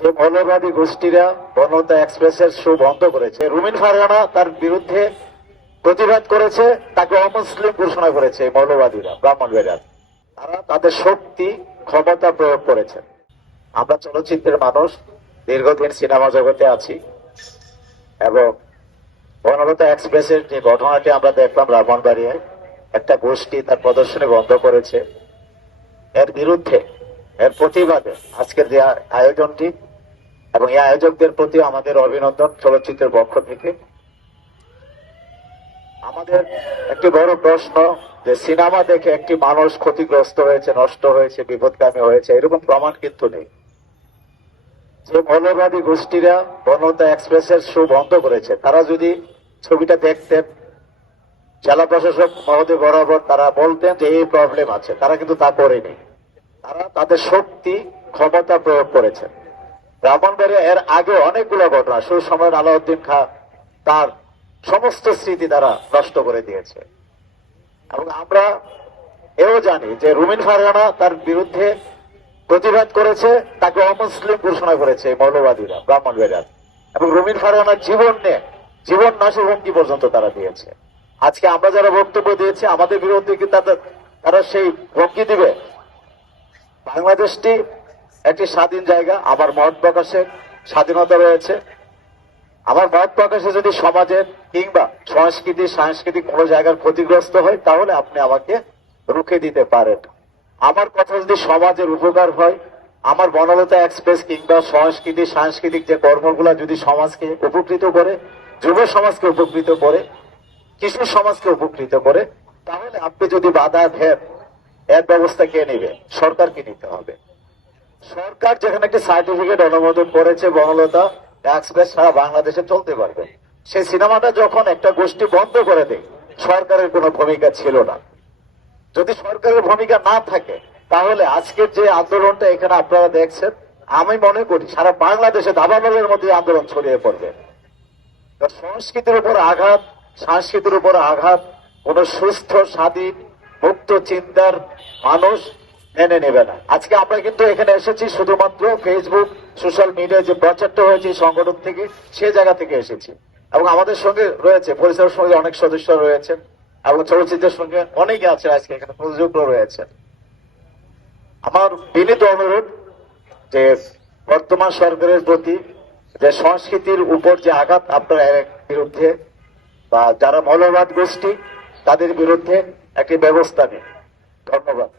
যে মৌলবাদী গোষ্ঠীরা বনলতা এক্সপ্রেসের শো বন্ধ করেছে, রুমিন ফারহানা তার বিরুদ্ধে প্রতিবাদ করেছে, তাকে অমুসলিম ঘোষণা করেছে মৌলবাদীরা, ব্রাহ্মণবাড়িয়ার। তারা তাদের শক্তি ক্ষমতা প্রয়োগ করেছে। আমরা চলচ্চিত্রের মানুষ, দীর্ঘদিন সিনেমা জগতে আছি, এবং বনলতা এক্সপ্রেসের যে ঘটনাটি আমরা দেখলাম ব্রাহ্মণবাড়িয়ায়, একটা গোষ্ঠী তার প্রদর্শনী বন্ধ করেছে, এর বিরুদ্ধে, এর প্রতিবাদে আজকের যে আয়োজনটি, এবং এই আয়োজকদের প্রতি আমাদের অভিনন্দন চলচ্চিত্রের পক্ষ থেকে। আমাদের একটি বড় প্রশ্ন যে সিনেমা দেখে একটি মানুষ ক্ষতিগ্রস্ত হয়েছে, নষ্ট হয়েছে, বিপদগামী হয়েছে, এরকম প্রমাণ কিন্তু নেই। যে মৌলবাদী গোষ্ঠীরা বনলতা এক্সপ্রেসের শো বন্ধ করেছে, তারা যদি ছবিটা দেখতেন, জেলা প্রশাসক মহোদয় বরাবর তারা বলতেন যে এই প্রবলেম আছে, তারা কিন্তু তা করেনি। তারা তাদের শক্তি ক্ষমতা প্রয়োগ করেছে। ব্রাহ্মণবাড়িয়া এর আগে অনেকগুলো ঘটনা, সুসময়ের আলাউদ্দিন খাঁ তার সমস্ত স্মৃতি তারা নষ্ট করে দিয়েছে। এবং আমরা এও জানি যে রুমিন ফারহানা তার বিরুদ্ধে প্রতিবাদ করেছে, তাকে অমুসলিম ঘোষণা করেছে মৌলবাদীরা, ব্রাহ্মণবাড়িয়ার। এবং রুমিন ফারহানার জীবন নাশের হুমকি পর্যন্ত তারা দিয়েছে। আজকে আমরা যারা বক্তব্য দিয়েছি, আমাদের বিরুদ্ধে কি তারা সেই হুমকি দিবে? বাংলাদেশটি একটি স্বাধীন জায়গা, আমার মত প্রকাশের স্বাধীনতা রয়েছে। আমার মত প্রকাশে যদি সমাজের কিংবা সাংস্কৃতিক কোনো জায়গার ক্ষতিগ্রস্ত হয়, তাহলে আপনি আমাকে রুখে দিতে পারেন। আমার কথা যদি সমাজের উপকার হয়, আমার বনলতা এক্সপ্রেস কিংবা সাংস্কৃতিক যে কর্মগুলা যদি সমাজকে উপকৃত করে, যুব সমাজকে উপকৃত করে, কিশোর সমাজকে উপকৃত করে, তাহলে আপনি যদি বাধা দেন, এর ব্যবস্থা কে নেবে? সরকারকে নিতে হবে। সরকার যেখানে একটি সার্টিফিকেট অনুমোদন করেছে বনলতা এক্সপ্রেস সারা বাংলাদেশে চলতে পারবে, সেই সিনেমাটা যখন একটা গোষ্ঠী বন্ধ করে দেয়, সরকারের কোনো ভূমিকা ছিল না। যদি সরকারের ভূমিকা না থাকে, তাহলে আজকের যে আন্দোলনটা এখানে আপনারা দেখছেন, আমি মনে করি সারা বাংলাদেশে দাবানলের মধ্যে আন্দোলন ছড়িয়ে পড়বে। সংস্কৃতির উপর আঘাত কোন সুস্থ, স্বাধীন, মুক্ত চিন্তার মানুষ মেনে নেবে না। আজকে আমরা কিন্তু এখানে এসেছি শুধুমাত্র ফেসবুক, সোশ্যাল মিডিয়ায় যে প্রচারটা হয়েছে সংগঠন থেকে, সে জায়গা থেকে এসেছি। এবং আমাদের সঙ্গে রয়েছে পরিচালক সঙ্গে অনেক সদস্য রয়েছেন, এবং চলচ্চিত্রের সঙ্গে অনেকে আছে আজকে এখানে, প্রযোজকরা রয়েছেন। আমার বিনীত অনুরোধ যে বর্তমান সরকারের প্রতি যে সংস্কৃতির উপর যে আঘাত, আপনারা এর বিরুদ্ধে বা যারা মৌলবাদ গোষ্ঠী তাদের বিরুদ্ধে একটি ব্যবস্থা নিন। ধন্যবাদ।